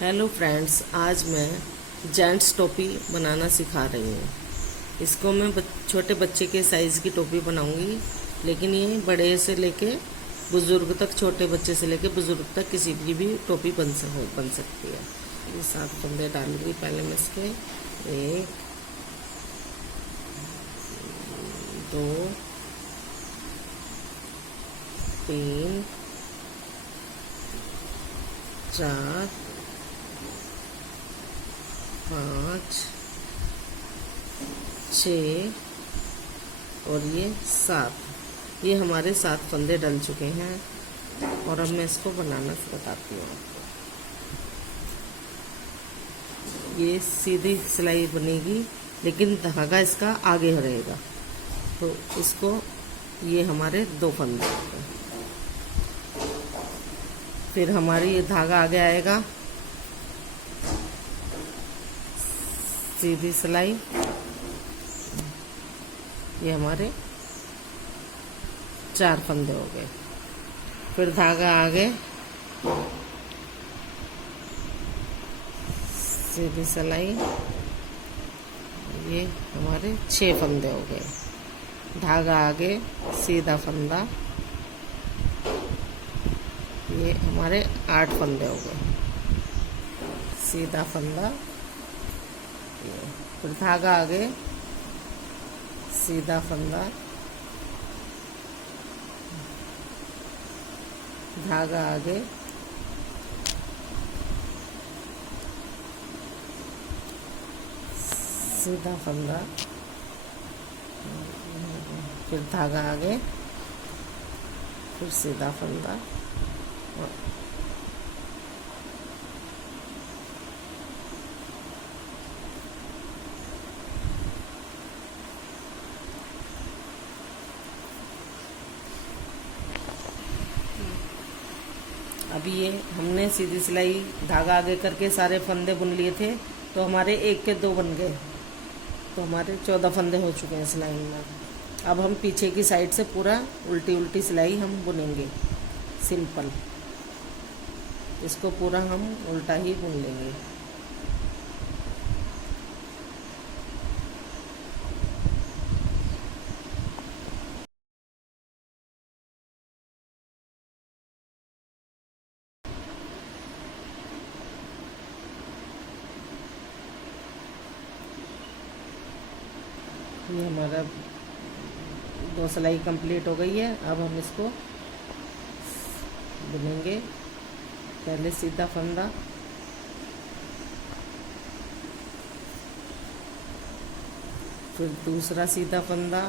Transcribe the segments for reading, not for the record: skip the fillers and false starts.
Hello friends, आज मैं gents टोपी बनाना सिखा रही हूँ। इसको मैं छोटे बच्चे के साइज़ की टोपी बनाऊंगी, लेकिन ये बड़े से लेके बुज़ुर्ग तक, छोटे बच्चे से लेके बुज़ुर्ग तक किसी की भी टोपी बन सकती है। ये 7 फंदे डालूंगी पहले मैं इसके। 1 2 3 4 5 6 और ये 7। ये हमारे 7 फंदे डल चुके हैं और अब मैं इसको बनाना बताती हूँ आपको। ये सीधी सिलाई बनेगी, लेकिन धागा इसका आगे रहेगा, तो इसको ये हमारे 2 फंदे हो गए। फिर हमारी ये धागा आगे आएगा, सीधी सिलाई, ये हमारे 4 फंदे हो गए। फिर धागा आगे, सीधी सिलाई, ये हमारे 6 फंदे हो गए। धागा आगे, सीधा फंदा, ये हमारे 8 फंदे हो गए। सीधा फंदा, फिर धागा आगे, सीधा फंदा, धागा आगे, सीधा फंदा, फिर धागा आगे, फिर सीधा फंदा। अभी ये हमने सीधी सिलाई धागा आगे करके सारे फंदे बुन लिए थे, तो हमारे 1 के 2 बन गए, तो हमारे 14 फंदे हो चुके हैं सिलाई में। अब हम पीछे की साइड से पूरा उल्टी उल्टी सिलाई हम बुनेंगे, सिंपल। इसको पूरा हम उल्टा ही बुन लेंगे। ये हमारा 2 सिलाई कंप्लीट हो गई है। अब हम इसको बुनेंगे। पहले सीधा फंदा, फिर दूसरा सीधा फंदा,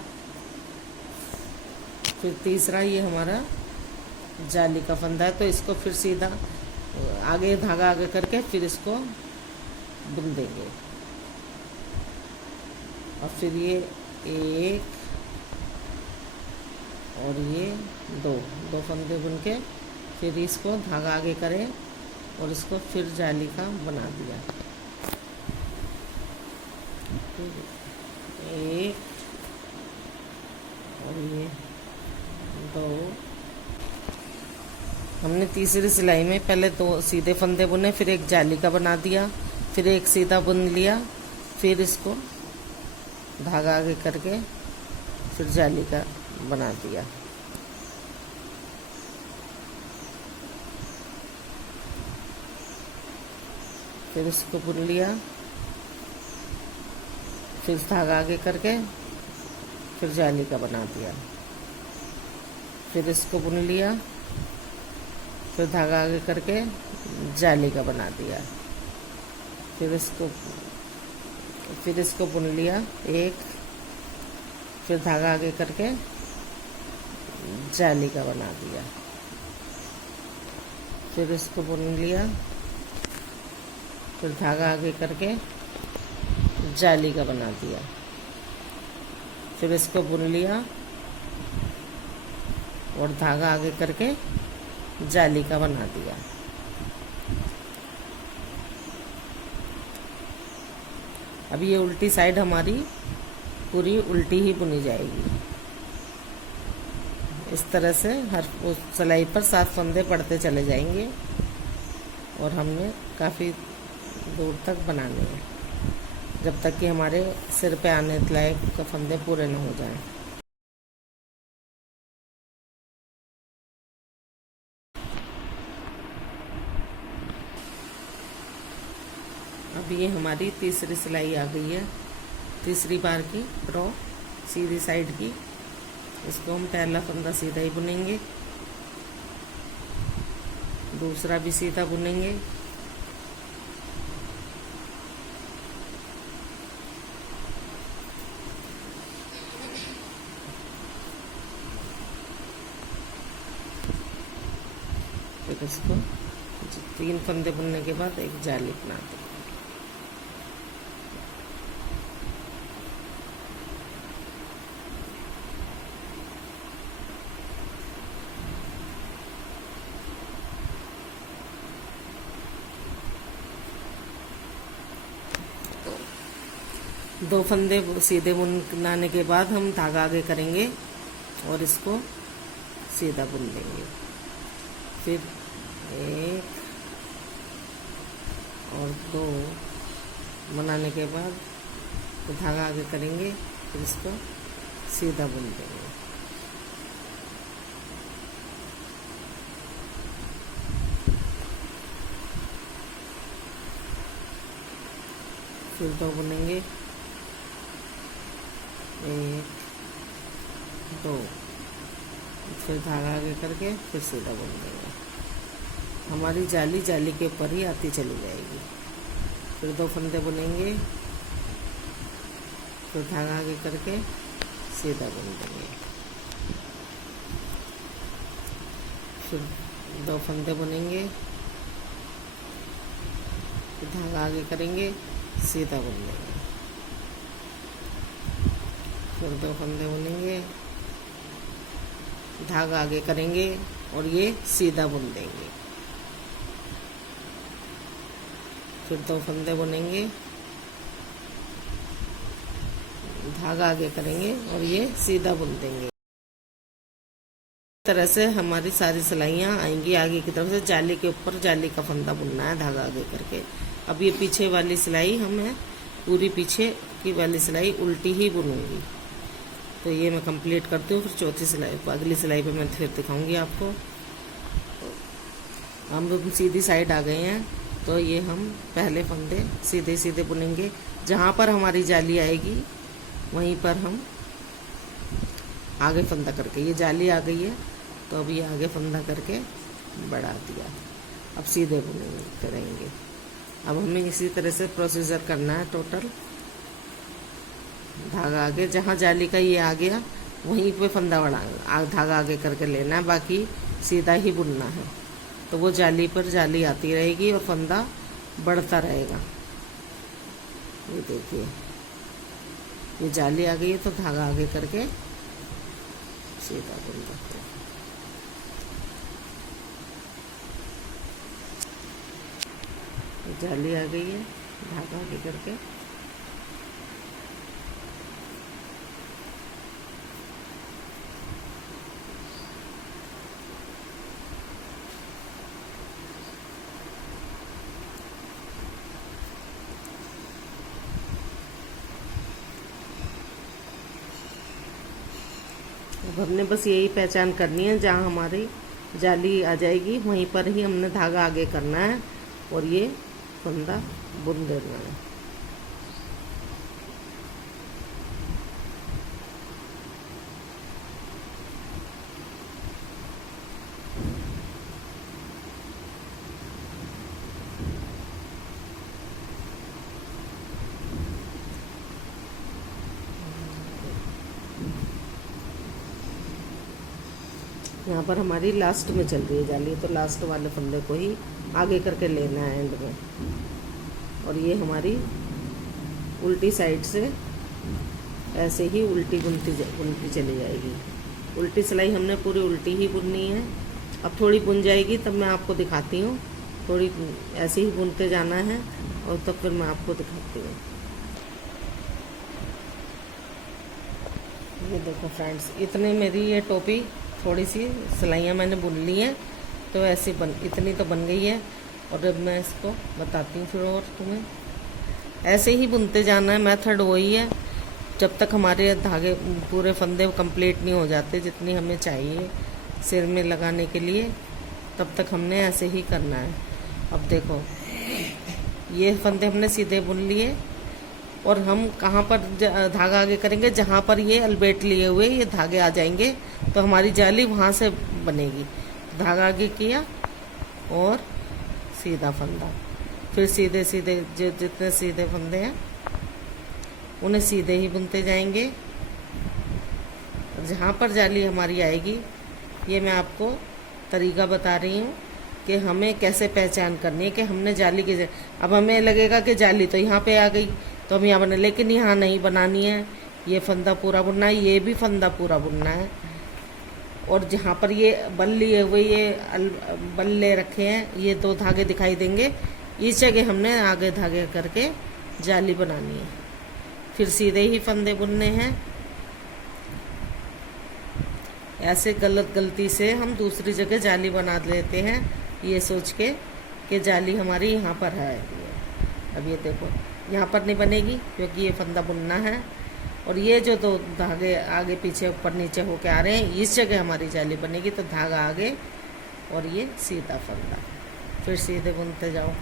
फिर तीसरा ये हमारा जाली का फंदा है, तो इसको फिर सीधा आगे धागा आगे करके फिर इसको बुन देंगे। और फिर ये 1 और ये 2 फंदे बुन के फिर इसको धागा आगे करें और इसको फिर जाली का बना दिया। 1 और ये 2। हमने तीसरी सिलाई में पहले 2 सीधे फंदे बुने, फिर एक जाली का बना दिया, फिर एक सीधा बुन लिया, फिर इसको धागा आगे करके फिर जाली का बना दिया। फिर इसको बुन लिया, फिर धागा आगे करके फिर जाली का बना दिया। फिर इसको बुन लिया, फिर धागा आगे करके जाली का बना दिया। फिर इसको बुन लिया 1, फिर धागा आगे करके जाली का बना दिया। फिर इसको बुन लिया, फिर धागा आगे करके जाली का बना दिया। फिर इसको बुन लिया और धागा आगे करके जाली का बना दिया। अब ये उल्टी साइड हमारी पूरी उल्टी ही बुनी जाएगी। इस तरह से हर उस सिलाई पर 7 फंदे पड़ते चले जाएंगे और हमने काफ़ी दूर तक बनाने हैं, जब तक कि हमारे सिर पे आने लायक का फंदे पूरे न हो जाएं। अब ये हमारी तीसरी सिलाई आ गई है, तीसरी बार की रो सीधी साइड की। इसको हम पहला फंदा सीधा ही बुनेंगे, दूसरा भी सीधा बुनेंगे, फिर इसको 3 फंदे बुनने के बाद एक जाली बनाते हैं। दो फंदे सीधे बुनाने के बाद हम धागा आगे करेंगे और इसको सीधा बुन देंगे। फिर 1 और 2 बनाने के बाद तो धागा आगे करेंगे, फिर इसको सीधा बुन देंगे। फिर 2 बुनेंगे, 1 2, फिर धागा आगे करके फिर सीधा बुन देंगे। हमारी जाली के ऊपर ही आती चली जाएगी। फिर 2 फंदे बुनेंगे, फिर धागा आगे करके सीधा बुन देंगे। फिर 2 फंदे बुनेंगे, फिर धागा आगे करेंगे, सीधा बुन देंगे। फिर 2 फंदे बुनेंगे, धागा आगे करेंगे और ये सीधा बुन देंगे। फिर 2 फंदे बुनेंगे, धागा आगे करेंगे और ये सीधा बुन देंगे। इस तरह से हमारी सारी सिलाइयाँ आएंगी आगे की तरफ से। जाली के ऊपर जाली का फंदा बुनना है धागा आगे करके। अब ये पीछे वाली सिलाई हमें पूरी पीछे की वाली सिलाई उल्टी ही बुनूंगी। तो ये मैं कंप्लीट करती हूँ, फिर चौथी सिलाई अगली सिलाई पे मैं फिर दिखाऊंगी आपको। हम सीधी साइड आ गए हैं, तो ये हम पहले फंदे सीधे सीधे बुनेंगे। जहाँ पर हमारी जाली आएगी वहीं पर हम आगे फंदा करके, ये जाली आ गई है तो अब ये आगे फंदा करके बढ़ा दिया। अब सीधे बुनेंगे करेंगे। अब हमें इसी तरह से प्रोसीजर करना है टोटल। धागा आगे, जहाँ जाली का ये आ गया वहीं पे फंदा बढ़ा धागा आगे करके लेना है, बाकी सीधा ही बुनना है। तो वो जाली पर जाली आती रहेगी और फंदा बढ़ता रहेगा। ये देखिए ये जाली आ गई है तो धागा आगे करके सीधा बुन देते हैं। जाली आ गई है, धागा आगे करके अब हमने बस यही पहचान करनी है, जहाँ हमारी जाली आ जाएगी वहीं पर ही हमने धागा आगे करना है और ये फंदा बुन देना है। यहाँ पर हमारी लास्ट में चल रही है जाली, तो लास्ट वाले फंदे को ही आगे करके लेना है एंड में। और ये हमारी उल्टी साइड से ऐसे ही उल्टी बुनती चली जाएगी। उल्टी सिलाई हमने पूरी उल्टी ही बुननी है। अब थोड़ी बुन जाएगी तब मैं आपको दिखाती हूँ। थोड़ी ऐसे ही बुनते जाना है और तब फिर मैं आपको दिखाती हूँ। ये देखो फ्रेंड्स, इतनी मेरी ये टोपी थोड़ी सी सिलाइयाँ मैंने बुन ली हैं, तो ऐसी इतनी तो बन गई है। और अब मैं इसको बताती हूँ फिर और तुम्हें। ऐसे ही बुनते जाना है, मेथड वही है जब तक हमारे धागे पूरे फंदे कंप्लीट नहीं हो जाते जितनी हमें चाहिए सिर में लगाने के लिए, तब तक हमने ऐसे ही करना है। अब देखो ये फंदे हमने सीधे बुन लिए और हम कहाँ पर धागा आगे करेंगे, जहाँ पर ये अल्बेट लिए हुए ये धागे आ जाएंगे तो हमारी जाली वहाँ से बनेगी। धागा आगे किया और सीधा फंदा, फिर सीधे सीधे जितने सीधे फंदे हैं उन्हें सीधे ही बुनते जाएंगे। जहाँ पर जाली हमारी आएगी, ये मैं आपको तरीका बता रही हूँ कि हमें कैसे पहचान करनी है कि हमने जाली की। अब हमें लगेगा कि जाली तो यहाँ पे आ गई तो हम यहाँ बना, लेकिन यहाँ नहीं बनानी है, ये फंदा पूरा बुनना है, ये भी फंदा पूरा बुनना है। और जहाँ पर ये बल लिए हुए ये बल ले रखे हैं, ये 2 धागे दिखाई देंगे, इस जगह हमने आगे धागे करके जाली बनानी है। फिर सीधे ही फंदे बुनने हैं। ऐसे गलती से हम दूसरी जगह जाली बना लेते हैं ये सोच के कि जाली हमारी यहाँ पर है। अब ये देखो यहाँ पर नहीं बनेगी क्योंकि ये फंदा बुनना है, और ये जो 2 धागे आगे पीछे ऊपर नीचे होके आ रहे हैं इस जगह हमारी जाली बनेगी। तो धागा आगे और ये सीधा फंदा, फिर सीधे बुनते जाओ।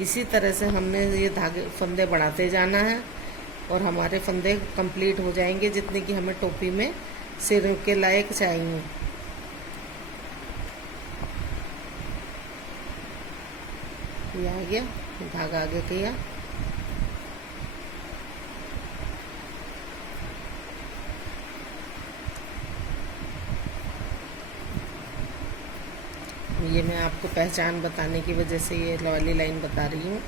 इसी तरह से हमने ये धागे फंदे बढ़ाते जाना है और हमारे फंदे कंप्लीट हो जाएंगे जितने कि हमें टोपी में सिर के लायक चाहिए। ये आ गया, धागा आगे किया, ये मैं आपको पहचान बताने की वजह से ये वाली लाइन बता रही हूँ,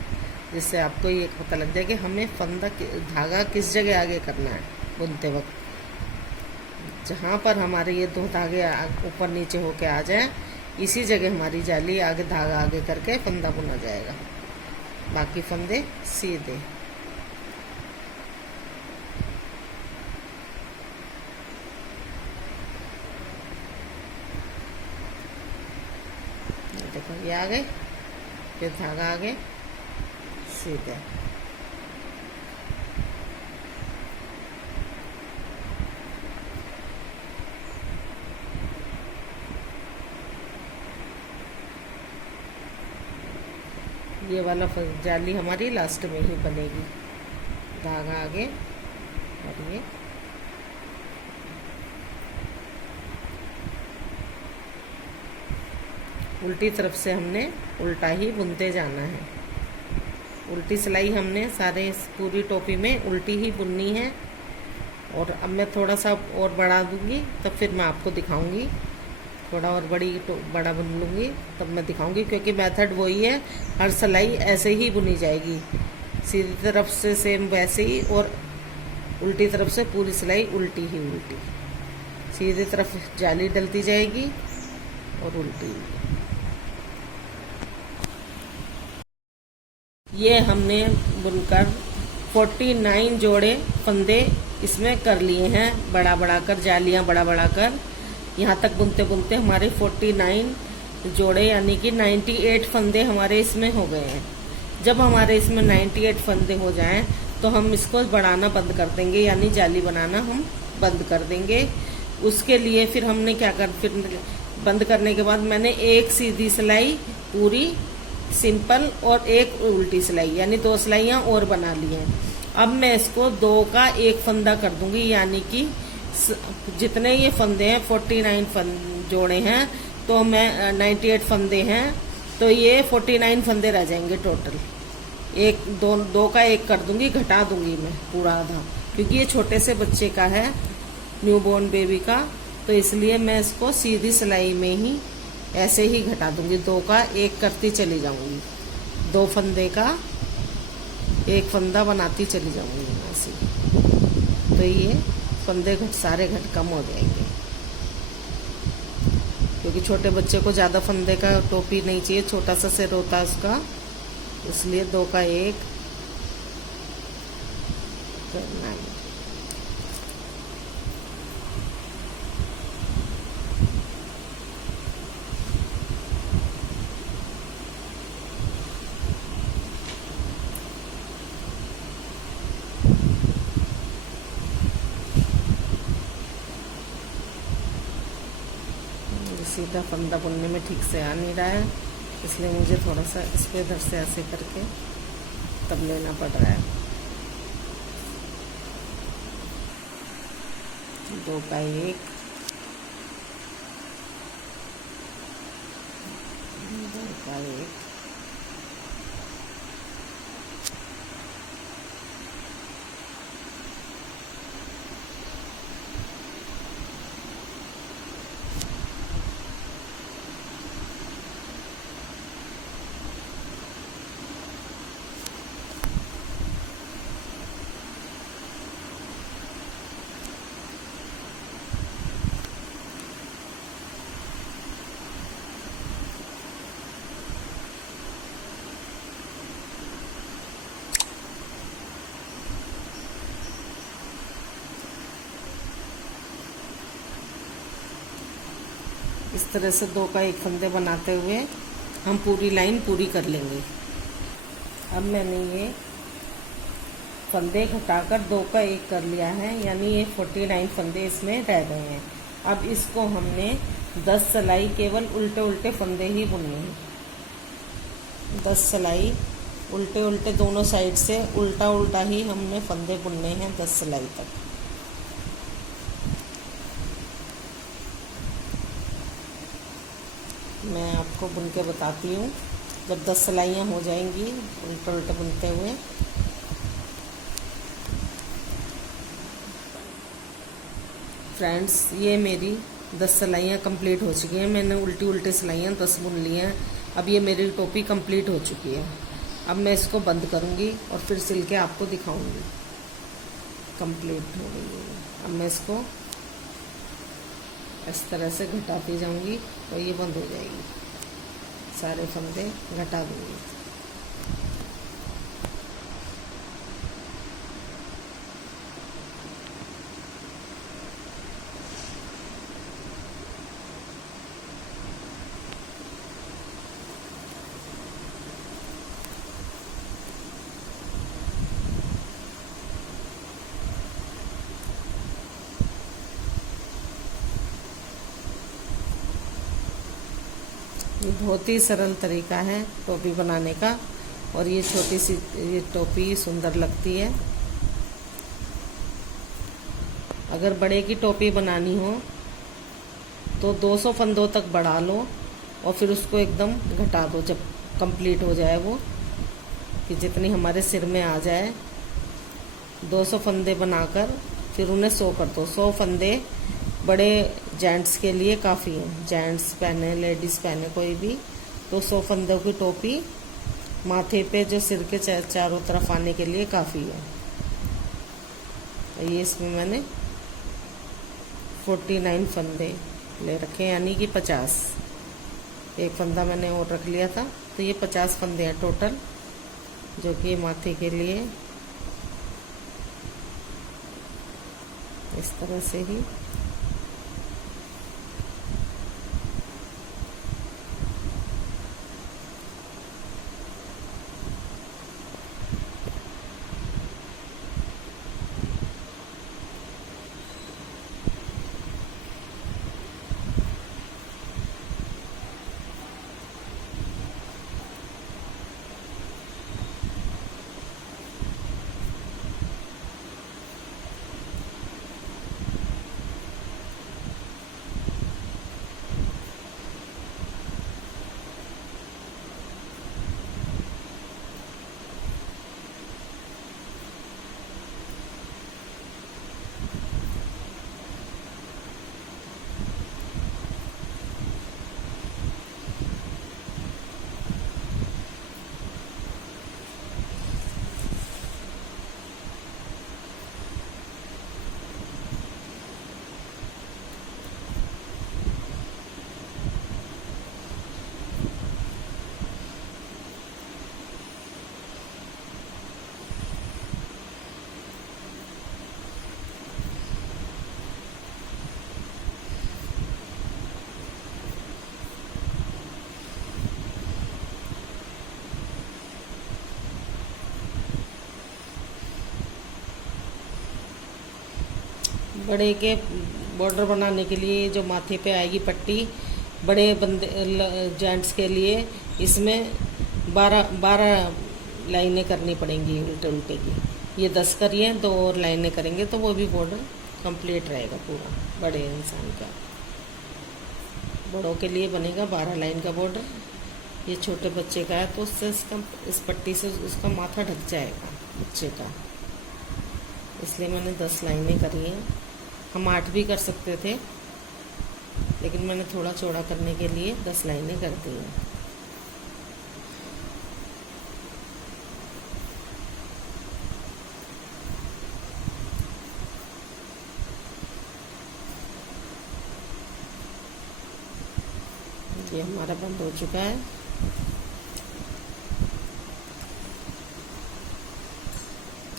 जिससे आपको ये पता लग जाए कि हमें फंदा धागा किस जगह आगे करना है बुनते वक्त। जहाँ पर हमारे ये 2 धागे ऊपर नीचे होके आ जाए इसी जगह हमारी जाली आगे धागा आगे करके फंदा बुना जाएगा, बाकी फंदे सीधे। देखो ये आ गए, फिर धागा आगे सीधे। ये वाला जाली हमारी लास्ट में ही बनेगी, धागा आगे और ये उल्टी तरफ से हमने उल्टा ही बुनते जाना है। उल्टी सिलाई हमने सारे पूरी टोपी में उल्टी ही बुननी है। और अब मैं थोड़ा सा और बढ़ा दूंगी तब फिर मैं आपको दिखाऊंगी, थोड़ा और बड़ा बुन लूँगी तब मैं दिखाऊंगी, क्योंकि मेथड वही है, हर सिलाई ऐसे ही बुनी जाएगी, सीधी तरफ से सेम वैसे ही, और उल्टी तरफ से पूरी सिलाई उल्टी ही उल्टी। सीधी तरफ जाली डलती जाएगी और उल्टी। ये हमने बुनकर 49 जोड़े फंदे इसमें कर लिए हैं, बड़ा बड़ा कर, जालियाँ बड़ा बड़ा कर। यहाँ तक बुनते बुनते हमारे 49 जोड़े यानी कि 98 फंदे हमारे इसमें हो गए हैं। जब हमारे इसमें 98 फंदे हो जाएं तो हम इसको बढ़ाना बंद कर देंगे, यानी जाली बनाना हम बंद कर देंगे। उसके लिए फिर हमने क्या कर, फिर बंद करने के बाद मैंने एक सीधी सिलाई पूरी सिंपल और एक उल्टी सिलाई, यानी 2 सिलाइयाँ और बना ली हैं। अब मैं इसको 2 का 1 फंदा कर दूंगी, यानी कि जितने ये फंदे हैं 49 जोड़े हैं, तो मैं 98 फंदे हैं, तो ये 49 फंदे रह जाएंगे टोटल। 2 का 1 कर दूंगी, घटा दूंगी मैं पूरा आधा, क्योंकि ये छोटे से बच्चे का है, न्यूबॉर्न बेबी का, तो इसलिए मैं इसको सीधी सिलाई में ही ऐसे ही घटा दूंगी। 2 का 1 करती चली जाऊंगी, 2 फंदे का 1 फंदा बनाती चली जाऊंगी ऐसे, तो ये फंदे सारे कम हो जाएंगे। क्योंकि छोटे बच्चे को ज़्यादा फंदे का टोपी नहीं चाहिए, छोटा सा सिर होता है उसका, इसलिए 2 का 1 करना है। सीधा फंदा बुनने में ठीक से आ नहीं रहा है, इसलिए मुझे थोड़ा सा इसको इधर से ऐसे करके तब लेना पड़ रहा है। 2 का 1, 2 का 1, इस तरह से 2 का 1 फंदे बनाते हुए हम पूरी लाइन पूरी कर लेंगे। अब मैंने ये फंदे घटाकर 2 का 1 कर लिया है, यानी ये 49 फंदे इसमें रह गए हैं। अब इसको हमने 10 सिलाई केवल उल्टे उल्टे फंदे ही बुनने हैं। 10 सिलाई उल्टे उल्टे दोनों साइड से उल्टा उल्टा ही हमने फंदे बुनने हैं 10 सिलाई तक। मैं आपको बुन के बताती हूँ। जब 10 सिलाइयाँ हो जाएंगी उल्टे उल्टे बुनते हुए, फ्रेंड्स ये मेरी 10 सिलाइयाँ कंप्लीट हो चुकी हैं। मैंने उल्टी उल्टी सिलाइयाँ 10 बुन ली हैं। अब ये मेरी टोपी कंप्लीट हो चुकी है। अब मैं इसको बंद करूँगी और फिर सिल के आपको दिखाऊँगी। कंप्लीट हो गई है। अब मैं इसको इस तरह से घटाती जाऊंगी तो ये बंद हो जाएगी। सारे फंदे घटा दूंगी। ये बहुत ही सरल तरीका है टोपी बनाने का, और ये छोटी सी ये टोपी सुंदर लगती है। अगर बड़े की टोपी बनानी हो तो 200 फंदों तक बढ़ा लो और फिर उसको एकदम घटा दो जब कंप्लीट हो जाए वो, कि जितनी हमारे सिर में आ जाए। 200 फंदे बनाकर फिर उन्हें 100 कर दो। 100 फंदे बड़े जेंट्स के लिए काफ़ी है। जेंट्स पहने, लेडीज़ पहने, कोई भी, तो 100 फंदों की टोपी माथे पे जो सिर के चारों तरफ आने के लिए काफ़ी है। ये इसमें मैंने 49 फंदे ले रखे, यानी कि 50। एक फंदा मैंने और रख लिया था, तो ये 50 फंदे हैं टोटल, जो कि माथे के लिए इस तरह से ही। बड़े के बॉर्डर बनाने के लिए जो माथे पे आएगी पट्टी, बड़े बंदे जेंट्स के लिए इसमें 12 लाइनें करनी पड़ेंगी उल्टे उल्टे की। ये 10 करिए, 2 और लाइनें करेंगे तो वो भी बॉर्डर कंप्लीट रहेगा पूरा बड़े इंसान का। बड़ों के लिए बनेगा 12 लाइन का बॉर्डर। ये छोटे बच्चे का है तो उससे इस पट्टी से उसका माथा ढक जाएगा बच्चे का, इसलिए मैंने 10 लाइनें करी हैं। हम 8 भी कर सकते थे, लेकिन मैंने थोड़ा चौड़ा करने के लिए 10 लाइनें कर दी हैं। ये हमारा बंद हो चुका है।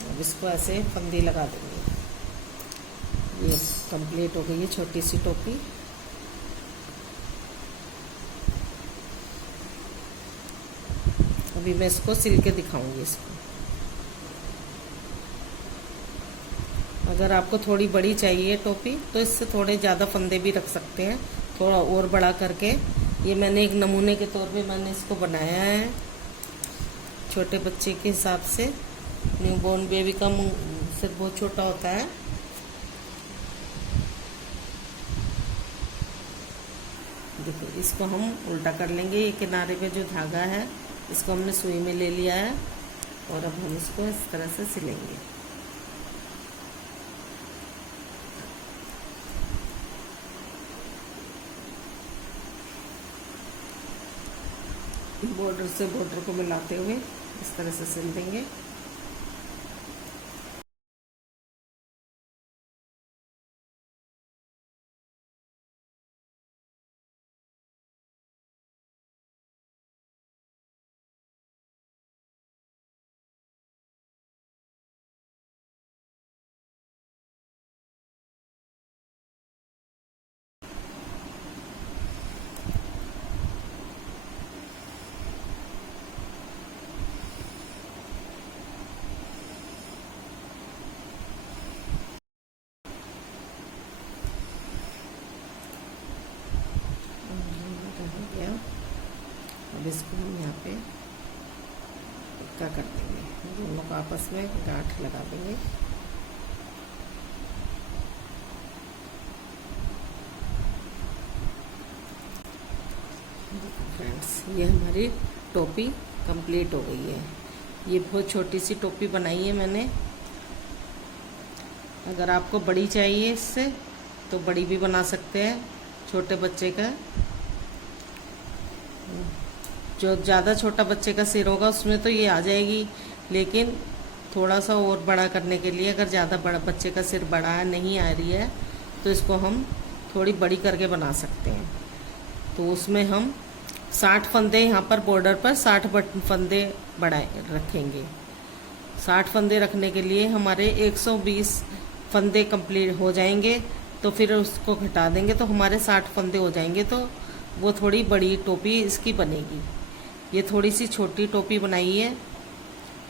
अब इसको ऐसे फंदी लगा देंगे। ये कंप्लीट हो गई है छोटी सी टोपी। अभी मैं इसको सिल के दिखाऊंगी इसको। अगर आपको थोड़ी बड़ी चाहिए टोपी तो इससे थोड़े ज़्यादा फंदे भी रख सकते हैं, थोड़ा और बड़ा करके। ये मैंने एक नमूने के तौर पे मैंने इसको बनाया है, छोटे बच्चे के हिसाब से। न्यूबॉर्न बेबी का मुंह सिर बहुत छोटा होता है। देखो, इसको हम उल्टा कर लेंगे। ये किनारे पे जो धागा है इसको हमने सुई में ले लिया है और अब हम इसको इस तरह से सिलेंगे। बॉर्डर से बॉर्डर को मिलाते हुए इस तरह से सिल देंगे। अब इसको हम यहाँ पे पक्का कर देंगे, दोनों को आपस में गांठ लगा देंगे। फ्रेंड्स, ये हमारी टोपी कंप्लीट हो गई है। ये बहुत छोटी सी टोपी बनाई है मैंने। अगर आपको बड़ी चाहिए इससे तो बड़ी भी बना सकते हैं। छोटे बच्चे का, जो ज़्यादा छोटा बच्चे का सिर होगा उसमें तो ये आ जाएगी, लेकिन थोड़ा सा और बड़ा करने के लिए, अगर ज़्यादा बड़ा बच्चे का सिर बड़ा है, नहीं आ रही है, तो इसको हम थोड़ी बड़ी करके बना सकते हैं। तो उसमें हम 60 फंदे यहाँ पर बॉर्डर पर 60 फंदे बढ़ाए रखेंगे। 60 फंदे रखने के लिए हमारे 120 फंदे कंप्लीट हो जाएंगे, तो फिर उसको घटा देंगे तो हमारे 60 फंदे हो जाएंगे। तो वो थोड़ी बड़ी टोपी इसकी बनेगी। ये थोड़ी सी छोटी टोपी बनाई है,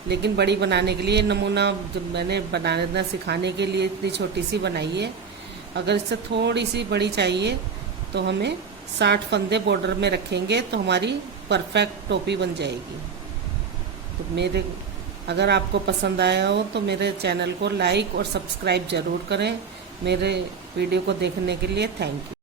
लेकिन बड़ी बनाने के लिए नमूना जब मैंने बनाना सिखाने के लिए इतनी छोटी सी बनाई है। अगर इससे थोड़ी सी बड़ी चाहिए तो हमें 60 फंदे बॉर्डर में रखेंगे तो हमारी परफेक्ट टोपी बन जाएगी। तो अगर आपको पसंद आया हो तो मेरे चैनल को लाइक और सब्सक्राइब ज़रूर करें। मेरे वीडियो को देखने के लिए थैंक यू।